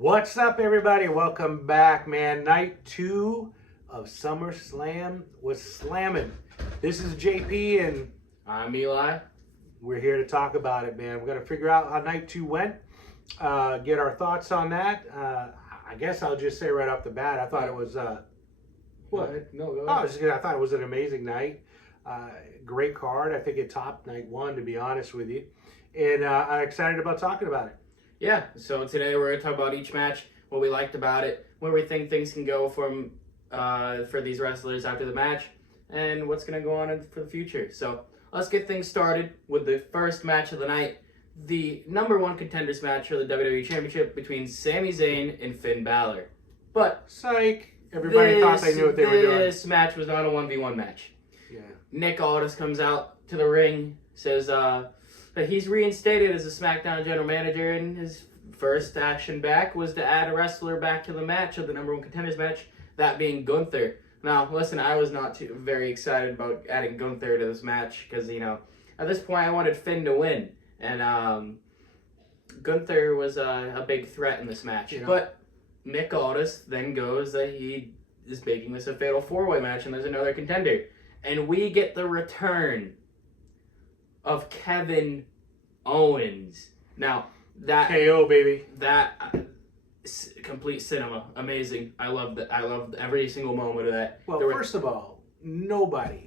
What's up, everybody? Welcome back, man. Night 2 of Summerslam was slamming. This is JP, and I'm Eli. we're here to talk about it, man. We're going to figure out how Night 2 went, get our thoughts on that. I guess I'll just say right off the bat, I thought it was... what? No, go Oh, ahead. I thought it was an amazing night. Great card. I think it topped Night 1, to be honest with you. And I'm excited about talking about it. Yeah, so today we're going to talk about each match, what we liked about it, where we think things can go from for these wrestlers after the match, and what's going to go on for the future. So let's get things started with the first match of the night, the number one contenders match for the WWE Championship between Sami Zayn and Finn Balor. But Psych. Everybody thought they knew what they were doing. This match was not a 1v1 match. Yeah. Nick Aldis comes out to the ring, says that he's reinstated as a SmackDown general manager, and his first action back was to add a wrestler back to the match of the number one contenders match, that being Gunther. Now, listen, I was not very excited about adding Gunther to this match because, at this point I wanted Finn to win, and Gunther was a big threat in this match. But Nick Aldis then goes that he is making this a fatal four-way match, and there's another contender. And we get the return of Kevin Owens. Now, that KO, baby. Complete cinema, amazing. I loved it. I loved every single moment of that. Well, first of all, nobody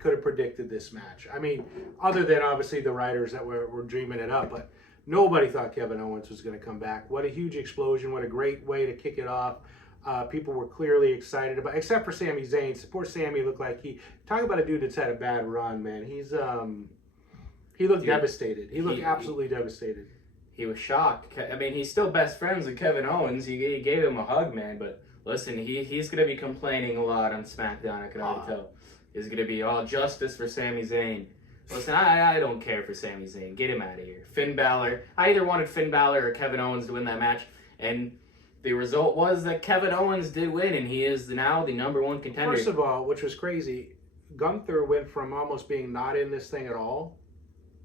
could have predicted this match. I mean, other than obviously the writers that were dreaming it up, but nobody thought Kevin Owens was going to come back. What a huge explosion. What a great way to kick it off. People were clearly excited about, except for Sami Zayn. Poor Sami looked like talk about a dude that's had a bad run, man. He looked devastated. He looked absolutely devastated. He was shocked. I mean, he's still best friends with Kevin Owens. He gave him a hug, man. But listen, he's going to be complaining a lot on SmackDown, I can already tell. He's going to be all justice for Sami Zayn. Listen, I don't care for Sami Zayn. Get him out of here. Finn Balor. I either wanted Finn Balor or Kevin Owens to win that match. And the result was that Kevin Owens did win, and he is now the number one contender. First of all, which was crazy, Gunther went from almost being not in this thing at all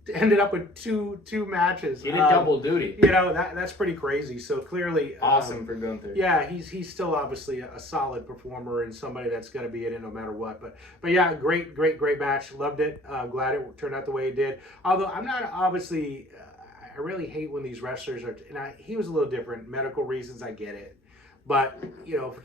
to ended up with two matches. He did double duty. That's pretty crazy. So clearly, awesome for Gunther. Yeah, he's still obviously a solid performer and somebody that's going to be in it no matter what. But yeah, great match. Loved it. Glad it turned out the way it did. Although I'm not obviously. I really hate when these wrestlers are, he was a little different, medical reasons, I get it. But,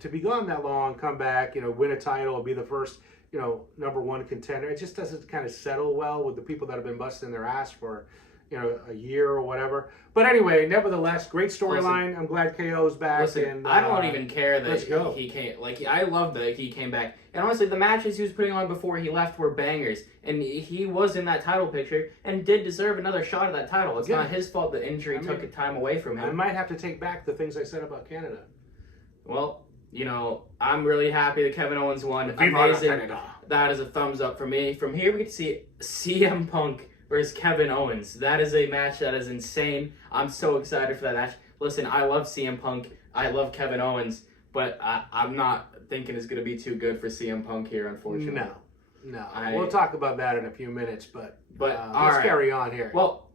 to be gone that long, come back, win a title, be the first, number one contender, it just doesn't kind of settle well with the people that have been busting their ass for, a year or whatever. But anyway, nevertheless, great storyline. I'm glad KO's back. Listen, and I don't even care that he came. I love that he came back. And honestly, the matches he was putting on before he left were bangers. And he was in that title picture and did deserve another shot at that title. It's not his fault the injury took time away from him. I might have to take back the things I said about Canada. Well, I'm really happy that Kevin Owens won. Amazing. That is a thumbs up for me. From here, we get to see CM Punk versus Kevin Owens. That is a match that is insane. I'm so excited for that match. Listen, I love CM Punk. I love Kevin Owens. But I'm not thinking it's going to be too good for CM Punk here, unfortunately. No. We'll talk about that in a few minutes, but let's carry on here. Well,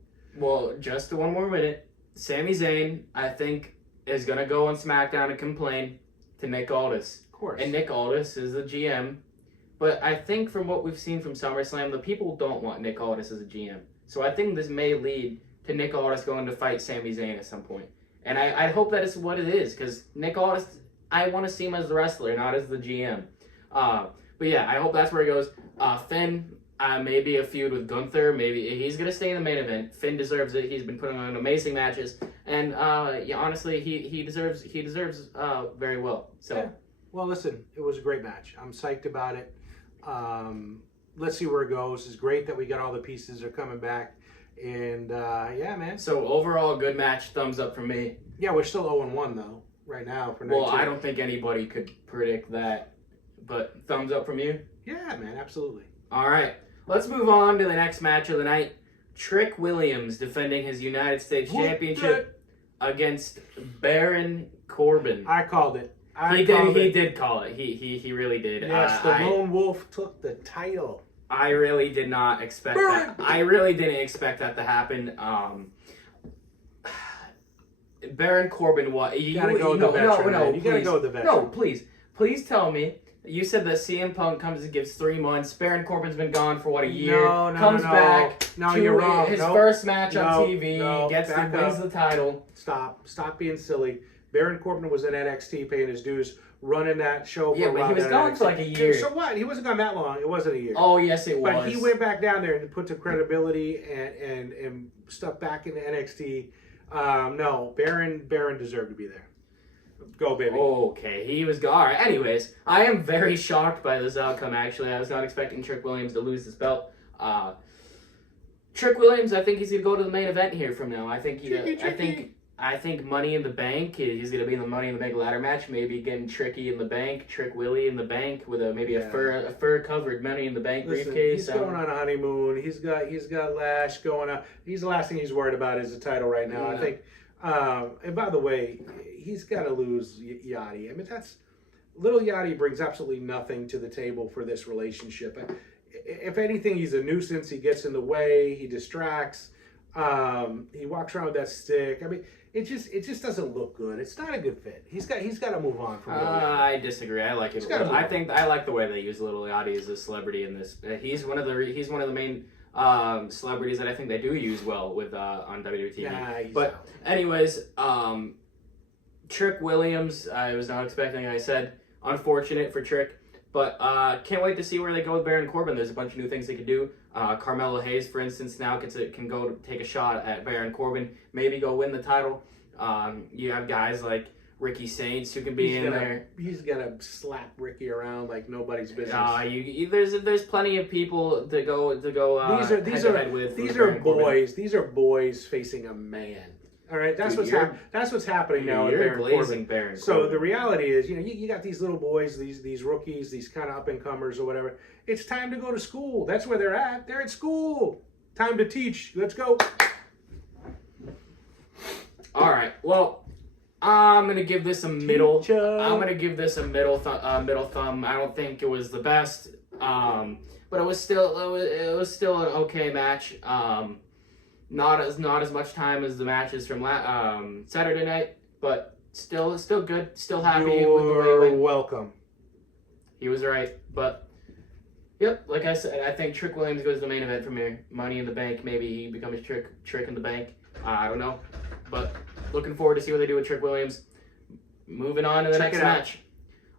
just one more minute. Sami Zayn, I think, is going to go on SmackDown and complain to Nick Aldis. Of course. And Nick Aldis is the GM. But I think from what we've seen from SummerSlam, the people don't want Nick Aldis as a GM. So I think this may lead to Nick Aldis going to fight Sami Zayn at some point. And I hope that is what it is, because Nick Aldis, I want to see him as the wrestler, not as the GM. But yeah, I hope that's where he goes. Finn, maybe a feud with Gunther. Maybe he's going to stay in the main event. Finn deserves it. He's been putting on amazing matches. And honestly, he deserves very well. So. Yeah. Well, listen, it was a great match. I'm psyched about it. Let's see where it goes. It's great that we got all the pieces are coming back. And yeah, man. So overall, good match. Thumbs up for me. Yeah, we're still 0-1 though, right now. Well, I don't think anybody could predict that. But thumbs up from you? Yeah, man, absolutely. All right. Let's move on to the next match of the night. Trick Williams defending his United States Championship against Baron Corbin. I called it. He did call it. He really did. Yes, the Lone Wolf took the title. I really did not expect that. I really didn't expect that to happen. Baron Corbin, what? You gotta go with the veteran. Man. You gotta go with the veteran. No, please tell me. You said that CM Punk comes and gives 3 months. Baron Corbin's been gone for what, a year? Comes back. No, you're wrong. His first match on TV, wins the title. Stop being silly. Baron Corbin was in NXT paying his dues, running that show. Yeah, but he was gone for like a year. So what? He wasn't gone that long. It wasn't a year. Oh yes, it was. But he went back down there and put the credibility and stuff back into NXT. No, Baron deserved to be there. Go, baby. Okay, he was gone. All right, anyways, I am very shocked by this outcome, actually. I was not expecting Trick Williams to lose this belt. Trick Williams, I think he's going to go to the main event here from now. I think Money in the Bank, he's going to be in the Money in the Bank ladder match, maybe getting Tricky in the Bank, Trick Willie in the bank with a fur-covered Money in Money briefcase. He's going on a honeymoon. He's got Lash going on. He's the last thing he's worried about is the title right now. Yeah. I think. And by the way, he's got to lose Yachty. I mean, little Yachty brings absolutely nothing to the table for this relationship. If anything, he's a nuisance. He gets in the way. He distracts. He walks around with that stick. I mean, it just doesn't look good. It's not a good fit. He's got to move on from. I disagree. I like it. I like the way they use Little Yachty as a celebrity in this. He's one of the main celebrities that I think they do use well with on WWE TV. But anyways, Trick Williams, I was not expecting. I said unfortunate for Trick, but can't wait to see where they go with Baron Corbin. There's a bunch of new things they could do. Carmelo Hayes, for instance, now can go take a shot at Baron Corbin, maybe go win the title. You have guys like Ricky Saints who can be in there. He's gonna slap Ricky around like nobody's business. There's plenty of people to go. These are boys. These are boys facing a man. All right, that's what's happening now with Baron Corbin. So the reality is, you got these little boys, these rookies, these kind of up and comers or whatever. It's time to go to school. That's where they're at. They're at school. Time to teach. Let's go. All right. Well, I'm gonna give this a middle. I'm gonna give this a middle thumb. I don't think it was the best, but it was still an okay match. Not as much time as the matches from Saturday night, but still good. Still happy with the way it went. Welcome. He was right, but yep, like I said, I think Trick Williams goes to the main event from here. Money in the Bank, maybe he becomes Trick in the Bank. I don't know, but looking forward to see what they do with Trick Williams. Moving on to the next match.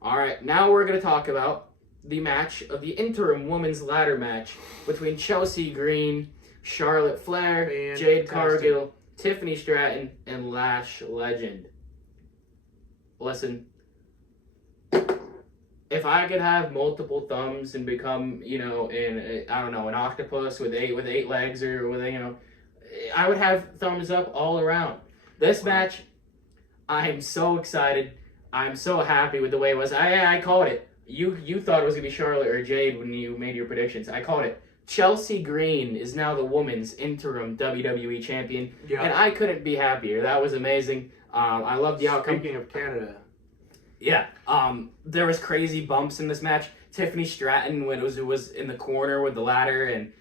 All right, now we're going to talk about the match of the interim women's ladder match between Chelsea Green, Charlotte Flair, Fantastic. Jade Cargill, Tiffany Stratton, and Lash Legend. Listen, if I could have multiple thumbs and become, an octopus with eight legs or I would have thumbs up all around. This match, I'm so excited. I'm so happy with the way it was. I called it. You thought it was going to be Charlotte or Jade when you made your predictions. I called it. Chelsea Green is now the women's interim WWE champion, and I couldn't be happier. That was amazing. I love the outcome. Speaking of Canada. Yeah. There was crazy bumps in this match. Tiffany Stratton was in the corner with the ladder and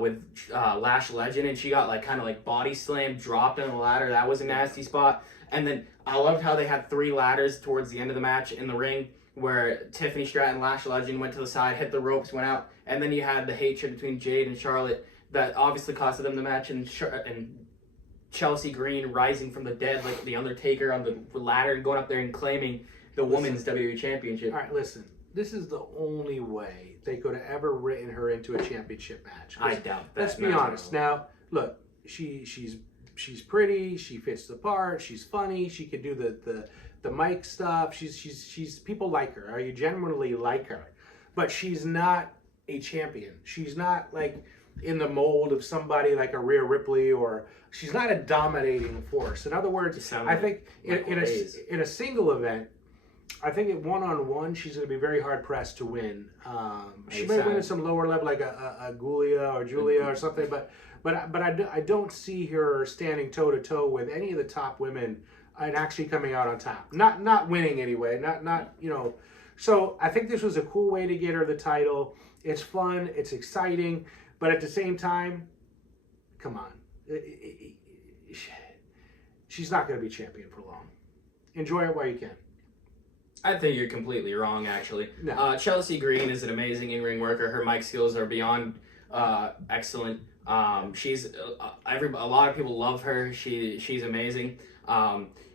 with Lash Legend, and she got kind of body slammed, dropped on the ladder. That was a nasty spot. And then I loved how they had 3 ladders towards the end of the match in the ring, where Tiffany Stratton and Lash Legend went to the side, hit the ropes, went out, and then you had the hatred between Jade and Charlotte that obviously costed them the match, and Chelsea Green rising from the dead like the Undertaker on the ladder and going up there and claiming the women's WWE Championship. All right, listen. This is the only way they could have ever written her into a championship match. I doubt that. Let's be honest. Now, look, she's pretty. She fits the part. She's funny. She could do the mic stuff. She's people like her. You genuinely like her, but she's not a champion. She's not in the mold of somebody like a Rhea Ripley, or she's not a dominating force. In other words, I think in a single event, I think at one-on-one, she's going to be very hard-pressed to win. She may win at some lower level, like a Gulia or Julia or something, but I don't see her standing toe-to-toe with any of the top women and actually coming out on top. Not winning anyway. Not. So I think this was a cool way to get her the title. It's fun. It's exciting. But at the same time, come on. she's not going to be champion for long. Enjoy it while you can. I think you're completely wrong, actually. No. Chelsea Green is an amazing in-ring worker. Her mic skills are beyond excellent. She's a lot of people love her. She's amazing.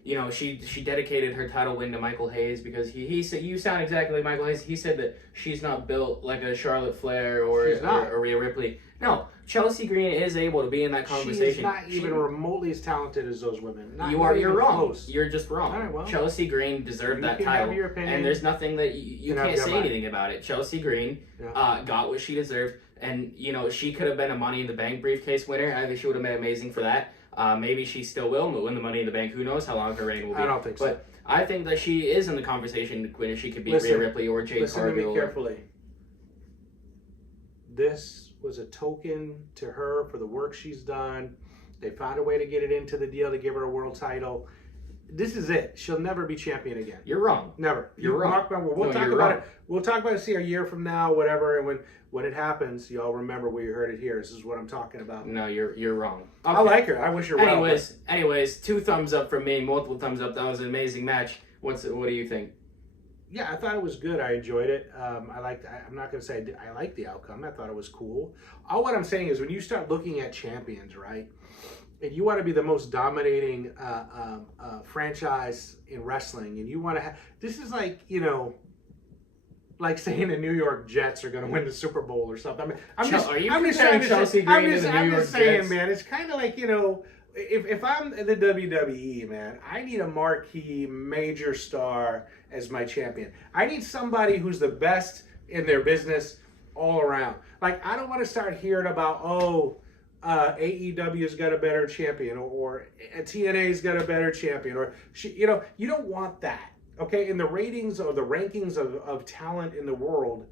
She dedicated her title win to Michael Hayes because he said, you sound exactly like Michael Hayes. He said that she's not built like a Charlotte Flair or Rhea Ripley. No, Chelsea Green is able to be in that conversation. She's not even remotely as talented as those women. You're wrong. Close. You're just wrong. All right, well, Chelsea Green deserved that title, and there's nothing that you can't say anything about it. Chelsea Green got what she deserved, and she could have been a Money in the Bank briefcase winner. I think she would have been amazing for that. Maybe she still will win the Money in the Bank. Who knows how long her reign will be? I don't think so. But I think that she is in the conversation when she could beat Rhea Ripley or Jade Cargill. Listen to me carefully. This was a token to her for the work she's done. They found a way to get it into the deal to give her a world title. This is it. She'll never be champion again. You're wrong. Never. You're wrong. We'll talk about it. We'll talk about it, see, a year from now, whatever, and when it happens, y'all remember where you heard it here. This is what I'm talking about. No, you're wrong. Okay. I like her. I wish her well. Anyways, 2 thumbs up from me, multiple thumbs up. That was an amazing match. What do you think? Yeah, I thought it was good. I enjoyed it. I'm not going to say I liked the outcome. I thought it was cool. All what I'm saying is when you start looking at champions, right, and you want to be the most dominating franchise in wrestling, and you want to have, this is like, like saying the New York Jets are going to win the Super Bowl or something. I'm just saying, man, it's kind of like, if I'm the WWE, man, I need a marquee major star as my champion. I need somebody who's the best in their business all around. Like, I don't want to start hearing about, AEW's got a better champion, or TNA's got a better champion, or you don't want that. Okay, in the ratings or the rankings of talent in the world,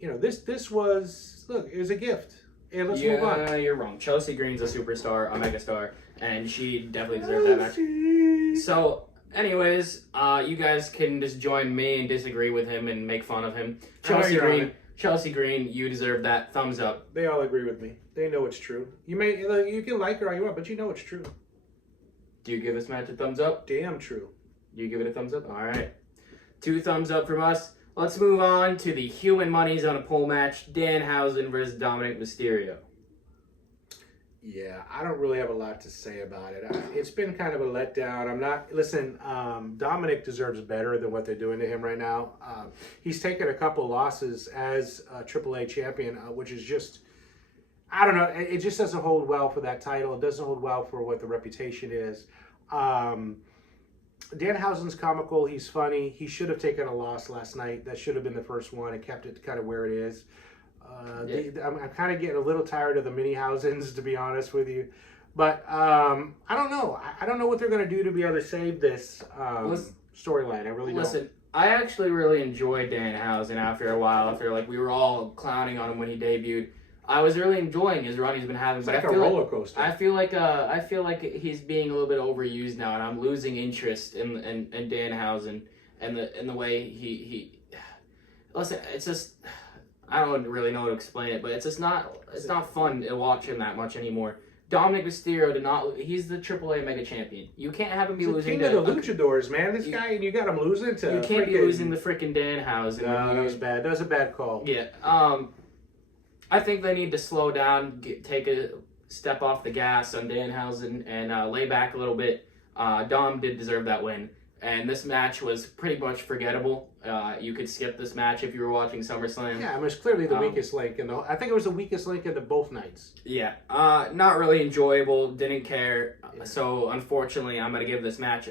this was, look, it was a gift. And let's move on. Yeah, you're wrong. Chelsea Green's a superstar, a megastar, and she definitely deserved that match. So, anyways, you guys can just join me and disagree with him and make fun of him. Chelsea Green, you deserve that thumbs up. They all agree with me. They know it's true. You can like her all you want, but you know it's true. Do you give this match a thumbs up? Damn true. You give it a thumbs up? All right. 2 thumbs up from us. Let's move on to the Human Monies on a pole match. Danhausen versus Dominic Mysterio. Yeah, I don't really have a lot to say about it. It's been kind of a letdown. Dominic deserves better than what they're doing to him right now. He's taken a couple losses as AAA champion, which is just, I don't know, it just doesn't hold well for that title. It doesn't hold well for what the reputation is. Danhausen's comical. He's funny. He should have taken a loss last night. That should have been the first one and kept it kind of where it is. I'm kind of getting a little tired of the mini-Hausens, to be honest with you. But I don't know. I don't know what they're going to do to be able to save this storyline. I really don't. Listen, I actually really enjoyed Danhausen after a while. After we were all clowning on him when he debuted. I was really enjoying his run he's been having. It's like a roller coaster. I feel like he's being a little bit overused now, and I'm losing interest in Danhausen and the way he. Listen, it's just, I don't really know how to explain it, but it's not fun to watch him that much anymore. Dominic Mysterio he's the AAA Mega Champion. You can't have him be losing to the Luchadors, man. This guy, and you got him losing to. You can't be losing the freaking Danhausen. No, that was bad. That was a bad call. Yeah. I think they need to slow down, take a step off the gas on Danhausen, and lay back a little bit. Dom did deserve that win, and this match was pretty much forgettable. You could skip this match if you were watching SummerSlam. Yeah, it was clearly the weakest link I think it was the weakest link into both nights. Yeah, not really enjoyable. Didn't care. Yeah. So unfortunately, I'm gonna give this match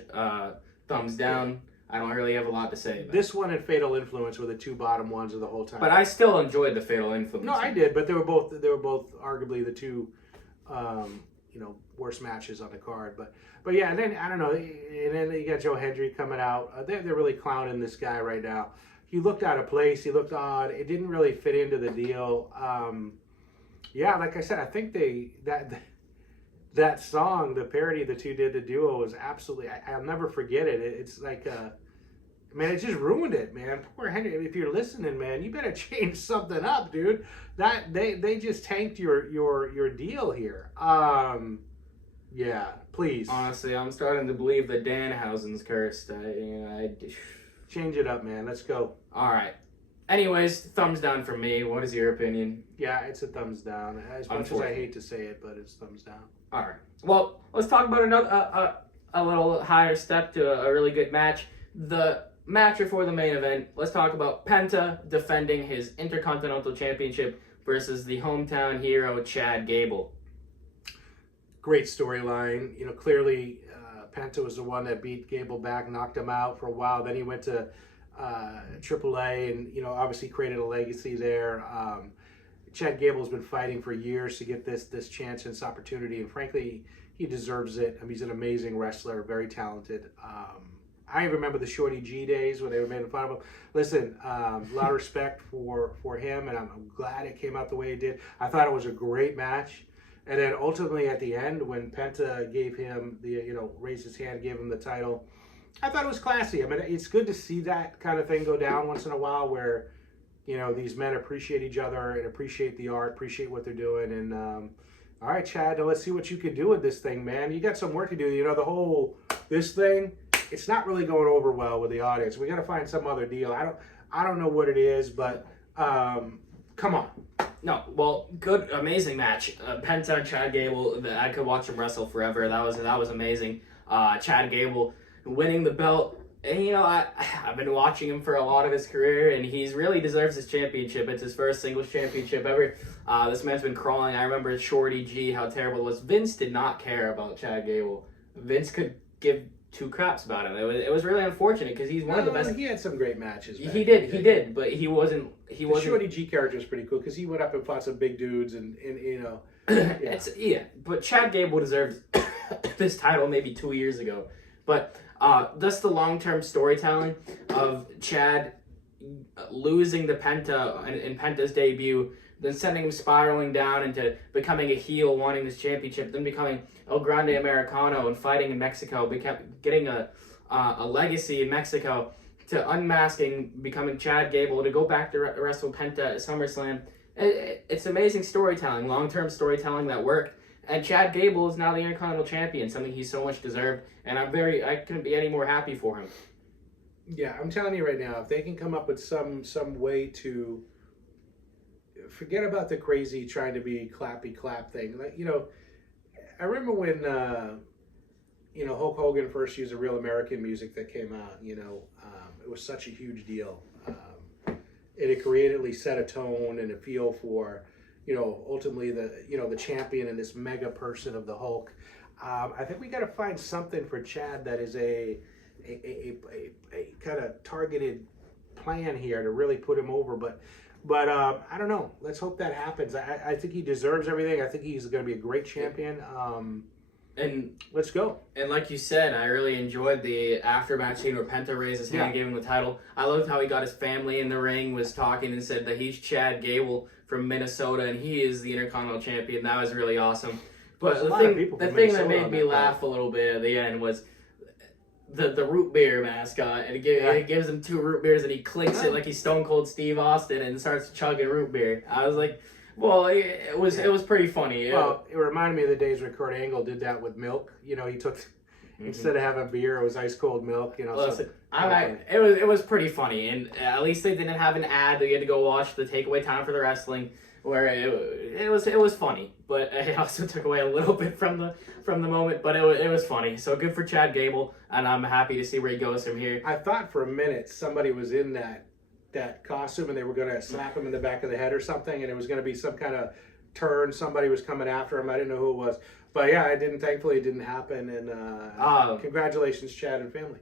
thumbs down. Yeah. I don't really have a lot to say about this one and Fatal Influence were the 2 bottom ones of the whole time. But I still enjoyed the Fatal Influence. No, I did, but they were both arguably the 2 worst matches on the card. But yeah, and then I don't know, and then you got Joe Hendry coming out. They're really clowning this guy right now. He looked out of place. He looked odd. It didn't really fit into the deal. Yeah, like I said, I think that song, the parody the 2 did, the duo, was absolutely, I'll never forget it. It's like, man, it just ruined it, man. Poor Henry. If you're listening, man, you better change something up, dude. That they just tanked your deal here. Yeah, please. Honestly, I'm starting to believe that Danhausen's cursed. Change it up, man. Let's go. All right. Anyways, thumbs down from me. What is your opinion? Yeah, it's a thumbs down. As much as I hate to say it, but it's thumbs down. All right. Well, let's talk about another a little higher step to a really good match. The match before the main event. Let's talk about Penta defending his Intercontinental Championship versus the hometown hero Chad Gable. Great storyline. You know, clearly Penta was the one that beat Gable back, knocked him out for a while. Then he went to AAA and, you know, obviously created a legacy there. Chad Gable's been fighting for years to get this chance and this opportunity, and frankly, he deserves it. I mean, he's an amazing wrestler, very talented. I remember the Shorty G days when they were making fun of him. Listen, a lot of respect for him, and I'm glad it came out the way it did. I thought it was a great match. And then ultimately at the end, when Penta gave him raised his hand, gave him the title, I thought it was classy. I mean, it's good to see that kind of thing go down once in a while where, you know, these men appreciate each other and appreciate the art, appreciate what they're doing. And all right, Chad, now let's see what you can do with this thing, man. You got some work to do. You know, this thing, it's not really going over well with the audience. We got to find some other deal. I don't know what it is, but come on. No, well, good, amazing match. Penta and Chad Gable, I could watch him wrestle forever. That was amazing. Chad Gable winning the belt. And, you know, I've been watching him for a lot of his career, and he's really deserves his championship. It's his first singles championship ever. This man's been crawling. I remember Shorty G, how terrible it was. Vince did not care about Chad Gable. Vince could give two craps about him. It was really unfortunate because he's one of the best. He had some great matches. He did, but he wasn't. The Shorty G character was pretty cool because he went up and fought some big dudes, and you know. But Chad Gable deserved this title maybe 2 years ago. But that's the long-term storytelling of Chad losing to Penta in Penta's debut, then sending him spiraling down into becoming a heel, wanting this championship, then becoming El Grande Americano and fighting in Mexico, getting a legacy in Mexico, to unmasking, becoming Chad Gable, to go back to wrestle Penta at SummerSlam. It's amazing storytelling, long-term storytelling that worked. And Chad Gable is now the Intercontinental Champion, something he so much deserved, and I couldn't be any more happy for him. Yeah, I'm telling you right now, if they can come up with some way to forget about the crazy trying to be clappy clap thing. Like, you know, I remember when Hulk Hogan first used the Real American music that came out. You know, it was such a huge deal. It creatively set a tone and a feel for, you know, ultimately the champion and this mega person of the Hulk. I think we got to find something for Chad that is a kind of targeted plan here to really put him over. But I don't know. Let's hope that happens. I think he deserves everything. I think he's going to be a great champion. And let's go. And like you said, I really enjoyed the aftermatch scene where Penta raised his hand and gave him the title. I loved how he got his family in the ring, was talking and said that he's Chad Gable from Minnesota and he is the Intercontinental Champion. That was really awesome. But the thing that made me laugh a little bit at the end was the root beer mascot, and it gives him 2 root beers and he clinks it like he's Stone Cold Steve Austin and starts chugging root beer. I was like, well, it was pretty funny. Well, it reminded me of the days when Kurt Angle did that with milk. You know, he took instead of having beer, it was ice cold milk. You know, listen, it was pretty funny, and at least they didn't have an ad that you had to go watch the takeaway time for the wrestling, where it was funny, but it also took away a little bit from the moment. But it was funny. So good for Chad Gable, and I'm happy to see where he goes from here. I thought for a minute somebody was in that costume and they were going to slap him in the back of the head or something, and it was going to be some kind of turn. Somebody was coming after him. I didn't know who it was, but yeah, thankfully it didn't happen. And congratulations, Chad and family.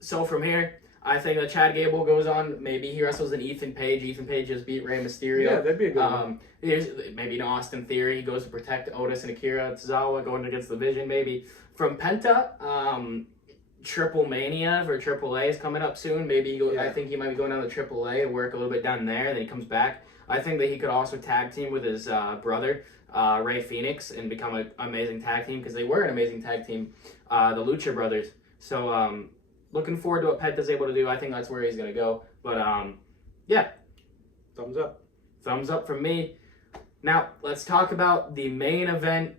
So from here, I think that Chad Gable goes on. Maybe he wrestles an Ethan Page. Ethan Page just beat Rey Mysterio. Yeah, that'd be a good one. Maybe an Austin Theory. He goes to protect Otis and Akira Tozawa going against the Vision. Maybe from Penta. Triple Mania for AAA is coming up soon. I think he might be going down to AAA and work a little bit down there, and then he comes back. I think that he could also tag team with his brother, Rey Fenix, and become an amazing tag team, because they were an amazing tag team, the Lucha Brothers. So looking forward to what Penta's able to do. I think that's where he's going to go. But yeah. Thumbs up. Thumbs up from me. Now, let's talk about the main event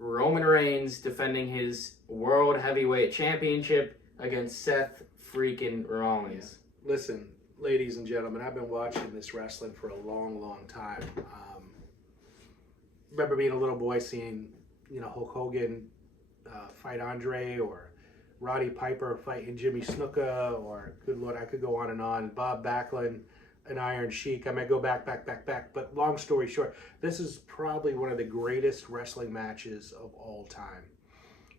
Roman Reigns defending his World Heavyweight Championship against Seth freaking Rollins. Yeah. Listen, ladies and gentlemen, I've been watching this wrestling for a long, long time. Remember being a little boy seeing, Hulk Hogan fight Andre, or Roddy Piper fighting Jimmy Snuka, or good Lord, I could go on and on. Bob Backlund and Iron Sheik. I might go back. But long story short, this is probably one of the greatest wrestling matches of all time.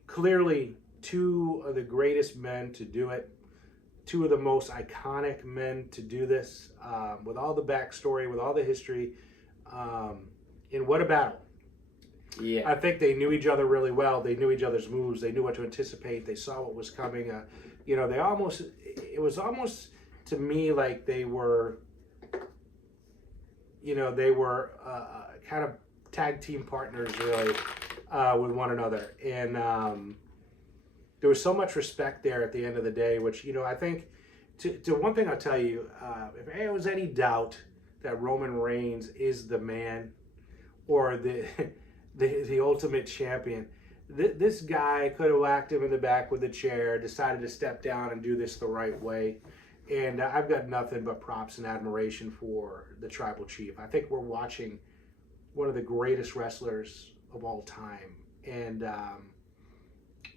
Clearly, two of the greatest men to do it. Two of the most iconic men to do this, with all the backstory, with all the history. And what a battle. Yeah. I think they knew each other really well. They knew each other's moves. They knew what to anticipate. They saw what was coming. It was almost to me like they were, kind of tag team partners really with one another. And there was so much respect there at the end of the day, which, I think, to one thing I'll tell you, if there was any doubt that Roman Reigns is the man, or the ultimate champion, this guy could have whacked him in the back with a chair, decided to step down and do this the right way. And I've got nothing but props and admiration for the Tribal Chief. I think we're watching one of the greatest wrestlers of all time. And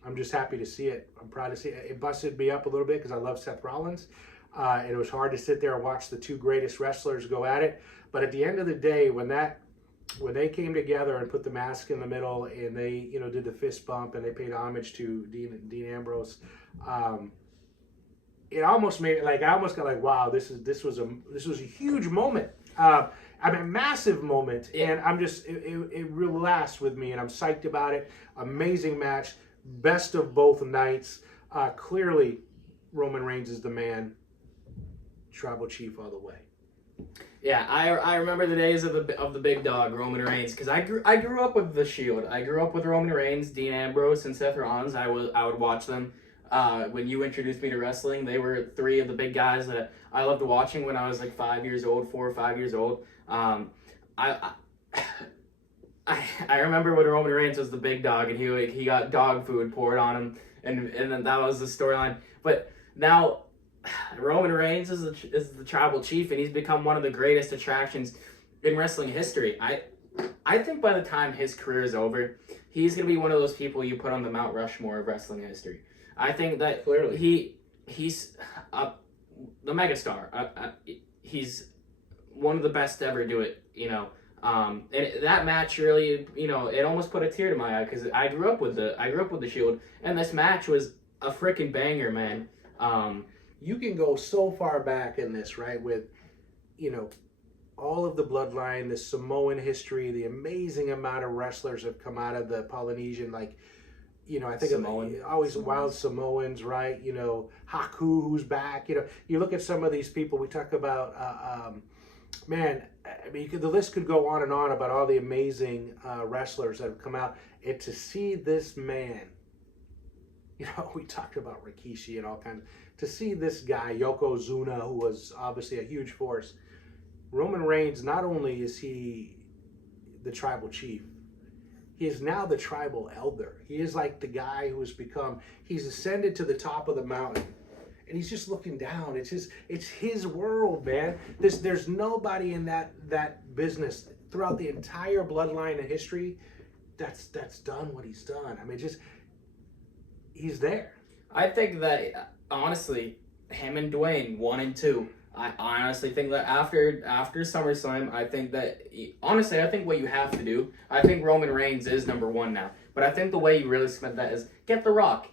I'm just happy to see it. I'm proud to see it. It busted me up a little bit because I love Seth Rollins. And it was hard to sit there and watch the two greatest wrestlers go at it. But at the end of the day, when they came together and put the mask in the middle, and they did the fist bump, and they paid homage to Dean Ambrose, it almost made it like I almost got like, wow, this was a huge moment. A massive moment, and I'm just it relaxed with me, and I'm psyched about it. Amazing match, best of both nights. Clearly, Roman Reigns is the man. Tribal Chief all the way. Yeah, I remember the days of the big dog, Roman Reigns, because I grew up with the Shield. I grew up with Roman Reigns, Dean Ambrose, and Seth Rollins. I would watch them. When you introduced me to wrestling, they were three of the big guys that I loved watching when I was like 4 or 5 years old. I remember when Roman Reigns was the big dog, and he got dog food poured on him, and then that was the storyline. But now Roman Reigns is the Tribal Chief, and he's become one of the greatest attractions in wrestling history. I think by the time his career is over, he's going to be one of those people you put on the Mount Rushmore of wrestling history. I think that clearly he's the megastar. He's one of the best to ever do it, And that match really, it almost put a tear to my eye, because I grew up with the Shield, and this match was a freaking banger, man. You can go so far back in this, right? With, all of the bloodline, the Samoan history, the amazing amount of wrestlers have come out of the Polynesian, I think always wild Samoans, right? Haku, who's back. You look at some of these people. We talk about, the list could go on and on about all the amazing wrestlers that have come out. And to see this man, we talked about Rikishi and all kinds. To see this guy, Yokozuna, who was obviously a huge force. Roman Reigns, not only is he the Tribal Chief, he is now the Tribal Elder. He is like the guy who has he's ascended to the top of the mountain, and he's just looking down. It's his world, man. There's nobody in that business throughout the entire bloodline of history that's done what he's done. He's there. I think that, honestly, him and Dwayne, 1 and 2, I honestly think that after SummerSlam, I think what you have to do, I think Roman Reigns is number 1 now. But I think the way you really spent that is get The Rock.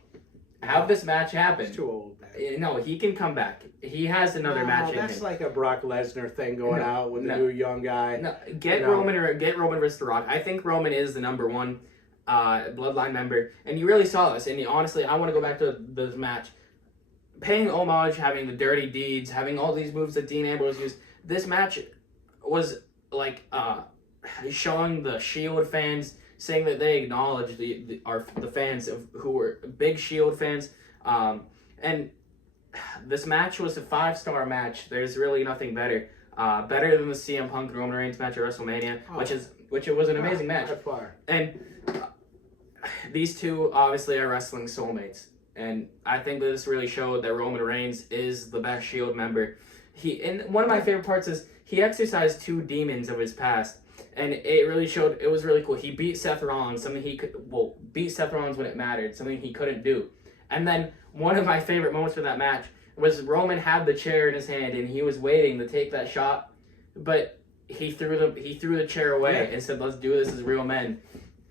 Have this match happen. He's too old, man. No, he can come back. He has another match in him. That's like a Brock Lesnar thing going out with the new young guy. No, get Roman versus The Rock. I think Roman is the number 1 bloodline member, and you really saw this. And honestly, I want to go back to this match. Paying homage, having the dirty deeds, having all these moves that Dean Ambrose used. This match was like showing the Shield fans, saying that they acknowledge the fans who were big Shield fans. And this match was a 5-star match. There's really nothing better. Better than the CM Punk Roman Reigns match at WrestleMania, which it was an amazing match. By far. And these two obviously are wrestling soulmates. And I think that this really showed that Roman Reigns is the best Shield member. And one of my favorite parts is he exercised two demons of his past. And it really showed, it was really cool. He beat Seth Rollins, something he could, beat Seth Rollins when it mattered, something he couldn't do. And then one of my favorite moments for that match was Roman had the chair in his hand and he was waiting to take that shot, but he threw the chair away and said, "Let's do this as real men."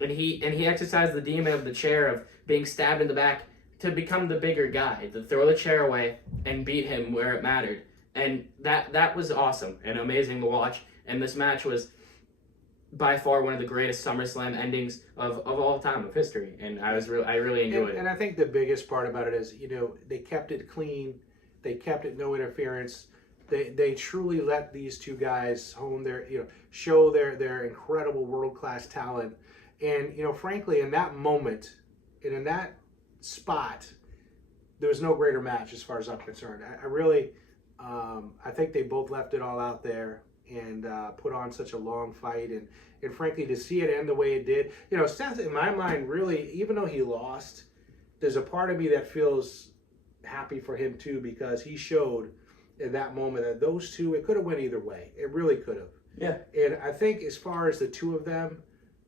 And he exercised the demon of the chair of being stabbed in the back to become the bigger guy, to throw the chair away and beat him where it mattered. And that was awesome and amazing to watch. And this match was by far one of the greatest SummerSlam endings of all time of history, and I really enjoyed it. And I think the biggest part about it is, they kept it clean, they kept it no interference. They truly let these two guys hone their, show their incredible world-class talent. And, frankly, in that moment and in that spot, there was no greater match as far as I'm concerned. I really, I think they both left it all out there and put on such a long fight. And frankly, to see it end the way it did, Seth, in my mind, really, even though he lost, there's a part of me that feels happy for him too, because he showed in that moment that those two, it could have went either way. It really could have. Yeah. And I think as far as the two of them,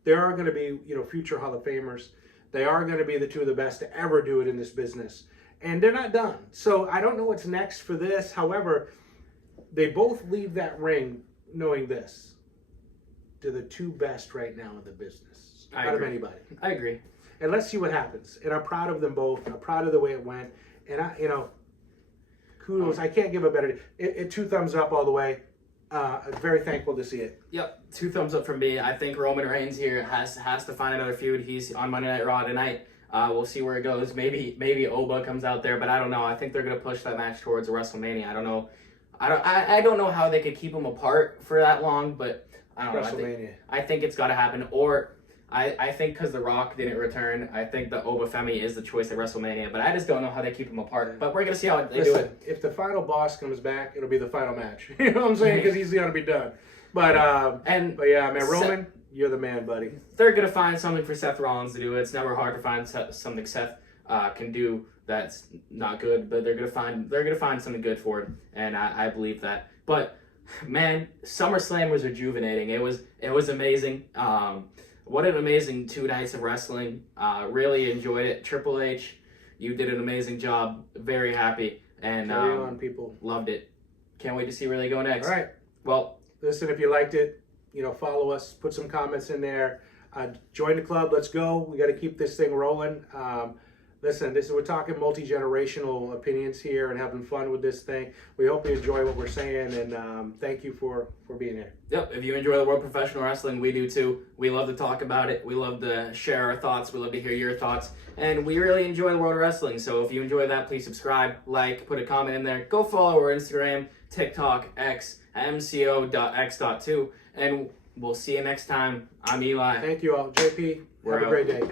there are going to be, future Hall of Famers. They are going to be the two of the best to ever do it in this business. And they're not done. So I don't know what's next for this. However, they both leave that ring knowing this. They're the two best right now in the business. Out of anybody. I agree. And let's see what happens. And I'm proud of them both. I'm proud of the way it went. And kudos. I can't give a better. It 2 thumbs up all the way. Very thankful to see it. Yep, 2 thumbs up from me. I think Roman Reigns here has to find another feud. He's on Monday Night Raw tonight. We'll see where it goes. Maybe Oba comes out there, but I don't know. I think they're gonna push that match towards WrestleMania. I don't know. I don't know how they could keep them apart for that long, but I don't know. WrestleMania. I think it's got to happen. Or I think because The Rock didn't return, I think the Oba Femi is the choice at WrestleMania. But I just don't know how they keep them apart. But we're gonna see how they do it. If the final boss comes back, it'll be the final match. You know what I'm saying? Because he's gonna be done. But yeah, man, Roman, you're the man, buddy. They're gonna find something for Seth Rollins to do. It's never hard to find something Seth can do that's not good, but they're gonna find something good for him, and I believe that. But man, SummerSlam was rejuvenating. It was amazing. What an amazing 2 nights of wrestling. Really enjoyed it. Triple H, you did an amazing job. Very happy, and carry on, people. Loved it. Can't wait to see where they go next. All right. Well, listen, if you liked it, follow us. Put some comments in there. Join the club. Let's go. We got to keep this thing rolling. Listen, we're talking multi-generational opinions here and having fun with this thing. We hope you enjoy what we're saying, and thank you for being here. Yep, if you enjoy the world of professional wrestling, we do too. We love to talk about it. We love to share our thoughts. We love to hear your thoughts. And we really enjoy the world of wrestling. So if you enjoy that, please subscribe, like, put a comment in there. Go follow our Instagram, TikTok, X, mco.x.2. And we'll see you next time. I'm Eli. Thank you all. JP, have a great day.